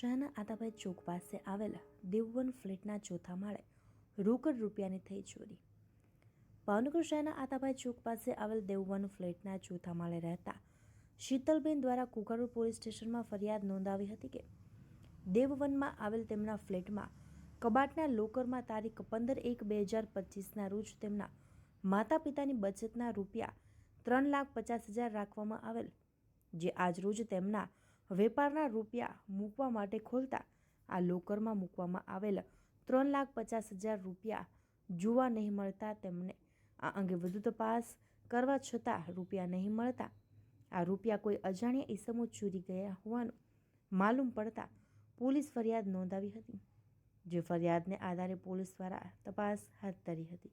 શહેરના આતાભાઈ ચોક પાસે આવેલા દેવવન ફ્લેટના ચોથા માળે રોકડ રૂપિયાની થઈ ચોરી. ભાવનગર શહેરના આતાભાઈ ચોક પાસે આવેલ દેવવન ફ્લેટના ચોથા માળે રહેતા શીતલબેન દ્વારા કુકરુ પોલીસ સ્ટેશનમાં ફરિયાદ નોંધાવી હતી કે દેવવનમાં આવેલ તેમના ફ્લેટમાં કબાટના લોકરમાં તારીખ પંદર એક બે હજાર પચીસના રોજ તેમના માતા પિતાની બચતના રૂપિયા ત્રણ લાખ પચાસ હજાર રાખવામાં આવેલ, જે આજરોજ તેમના વેપારના રૂપિયા મૂકવા માટે ખોલતા આ લોકરમાં મૂકવામાં આવેલા ત્રણ લાખ પચાસ હજાર રૂપિયા જોવા નહીં મળતા તેમને. આ અંગે વધુ તપાસ કરવા છતાં રૂપિયા નહીં મળતા. આ રૂપિયા કોઈ અજાણ્યા ઈસમો ચોરી ગયા હોવાનું માલુમ પડતા પોલીસ ફરિયાદ નોંધાવી હતી, જે ફરિયાદને આધારે પોલીસ દ્વારા તપાસ હાથ ધરી હતી.